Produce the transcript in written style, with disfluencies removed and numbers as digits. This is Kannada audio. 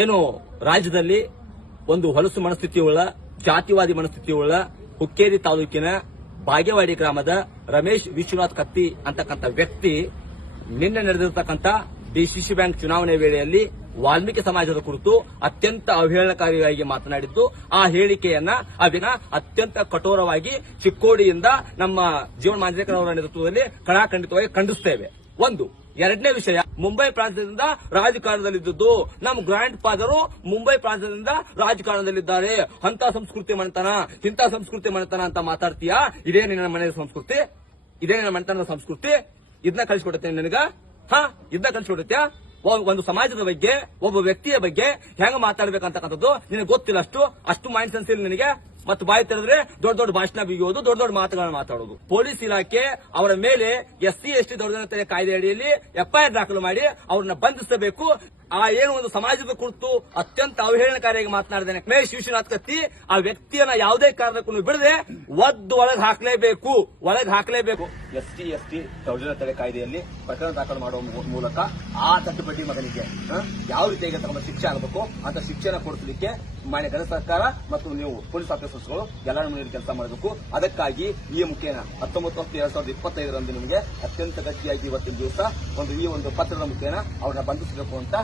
ಏನು ರಾಜ್ಯದಲ್ಲಿ ಒಂದು ಹೊಲಸು ಮನಸ್ಥಿತಿಯುಳ್ಳ ಜಾತಿವಾದಿ ಮನಸ್ಥಿತಿಯುಳ್ಳ ಹುಕ್ಕೇರಿ ತಾಲೂಕಿನ ಬಾಗೇವಾಡಿ ಗ್ರಾಮದ ರಮೇಶ್ ವಿಶ್ವನಾಥ್ ಕತ್ತಿ ಅಂತಕ್ಕಂಥ ವ್ಯಕ್ತಿ ನಿನ್ನೆ ನಡೆದಿರತಕ್ಕಂಥ ಡಿಸಿಸಿ ಬ್ಯಾಂಕ್ ಚುನಾವಣೆ ವೇಳೆಯಲ್ಲಿ ವಾಲ್ಮೀಕಿ ಸಮಾಜದ ಕುರಿತು ಅತ್ಯಂತ ಅವಹೇಳನಕಾರಿಯಾಗಿ ಮಾತನಾಡಿದ್ದು, ಆ ಹೇಳಿಕೆಯನ್ನ ಅತ್ಯಂತ ಕಠೋರವಾಗಿ ಚಿಕ್ಕೋಡಿಯಿಂದ ನಮ್ಮ ಜೀವನ್ ಮಾಂಜ್ರೇಕರ್ ಅವರ ನೇತೃತ್ವದಲ್ಲಿ ಕಡಾಖಂಡಿತವಾಗಿ ಖಂಡಿಸುತ್ತೇವೆ. ಒಂದು. ಎರಡನೇ ವಿಷಯ, ಮುಂಬೈ ಪ್ರಾಂತ್ಯದಿಂದ ರಾಜಕಾರಣದಲ್ಲಿದ್ದು ನಮ್ಮ ಗ್ರ್ಯಾಂಡ್ ಫಾದರು ಮುಂಬೈ ಪ್ರಾಂತ್ಯದಿಂದ ರಾಜಕಾರಣದಲ್ಲಿದ್ದಾರೆ. ಅಂತ ಸಂಸ್ಕೃತಿ ಮನೆತನ, ಇಂಥ ಸಂಸ್ಕೃತಿ ಮನೆತನ ಅಂತ ಮಾತಾಡ್ತೀಯಾ? ಇದೇ ನಿನ್ನ ಮನೆಯ ಸಂಸ್ಕೃತಿ, ಇದೇ ನಿನ್ನ ಮನೆತನದ ಸಂಸ್ಕೃತಿ. ಇದನ್ನ ಕಳಿಸ್ಕೊಡುತ್ತೇನೆ ನಿನಗ. ಇದನ್ನ ಕಳಿಸ್ಕೊಡುತ್ತಾ? ಒಂದು ಸಮಾಜದ ಬಗ್ಗೆ, ಒಬ್ಬ ವ್ಯಕ್ತಿಯ ಬಗ್ಗೆ ಹೆಂಗ ಮಾತಾಡ್ಬೇಕಂತಕ್ಕಂಥದ್ದು ನಿನಗೆ ಗೊತ್ತಿಲ್ಲ. ಅಷ್ಟು ಮೈಂಡ್ ಸೆನ್ಸ್ ಇಲ್ಲ ನಿನಗೆ. ಮತ್ತು ಬಾಯಿ ತೆರೆದ್ರೆ ದೊಡ್ಡ ದೊಡ್ಡ ಭಾಷಣ ಬಿಗಿಯೋದು, ದೊಡ್ಡ ದೊಡ್ಡ ಮಾತುಗಳನ್ನು ಮಾತಾಡೋದು. ಪೊಲೀಸ್ ಇಲಾಖೆ ಅವರ ಮೇಲೆ SC ST ದೌರ್ಜನ್ಯ ಕಾಯ್ದೆ ಅಡಿಯಲ್ಲಿ FIR ದಾಖಲು ಮಾಡಿ ಅವ್ರನ್ನ ಬಂಧಿಸಬೇಕು. ಆ ಏನು ಒಂದು ಸಮಾಜದ ಕುರಿತು ಅತ್ಯಂತ ಅವಹೇಳನಕಾರಿಯಾಗಿ ಮಾತನಾಡಿದ ರಮೇಶ್ ವಿಶ್ವನಾಥ್ ಕತ್ತಿ, ಆ ವ್ಯಕ್ತಿಯನ್ನ ಯಾವುದೇ ಕಾರಣಕ್ಕೂ ಬಿಡದೆ ಒಳಗೆ ಹಾಕಲೇಬೇಕು. SC ST ದೌರ್ಜನ್ಯ ತಡೆ ಕಾಯ್ದೆಯಲ್ಲಿ ಪ್ರಕರಣ ದಾಖಲು ಮಾಡುವ ಮೂಲಕ ಆ ತಟ್ಟುಪಟ್ಟಿ ಮಗನಿಗೆ ಯಾವ ರೀತಿಯಾಗಿ ತಮ್ಮ ಶಿಕ್ಷೆ ಆಗಬೇಕು ಅಂತ ಶಿಕ್ಷೆನ ಕೊಡಿಸಲಿಕ್ಕೆ ಮಾನ್ಯ ಕೇಂದ್ರ ಸರ್ಕಾರ ಮತ್ತು ನೀವು ಪೊಲೀಸ್ ಆಫೀಸರ್ಸ್ಗಳು ಎಲ್ಲರ ಮೇಲೆ ಕೆಲಸ ಮಾಡಬೇಕು. ಅದಕ್ಕಾಗಿ ಈ ಮುಖೇನ 19/2025 ನಿಮಗೆ ಅತ್ಯಂತ ಗಟ್ಟಿಯಾಗಿ ಇವತ್ತಿನ ದಿವಸ ಈ ಒಂದು ಪತ್ರದ ಮುಖೇನ ಅವ್ರನ್ನ ಬಂಧಿಸಬೇಕು ಅಂತ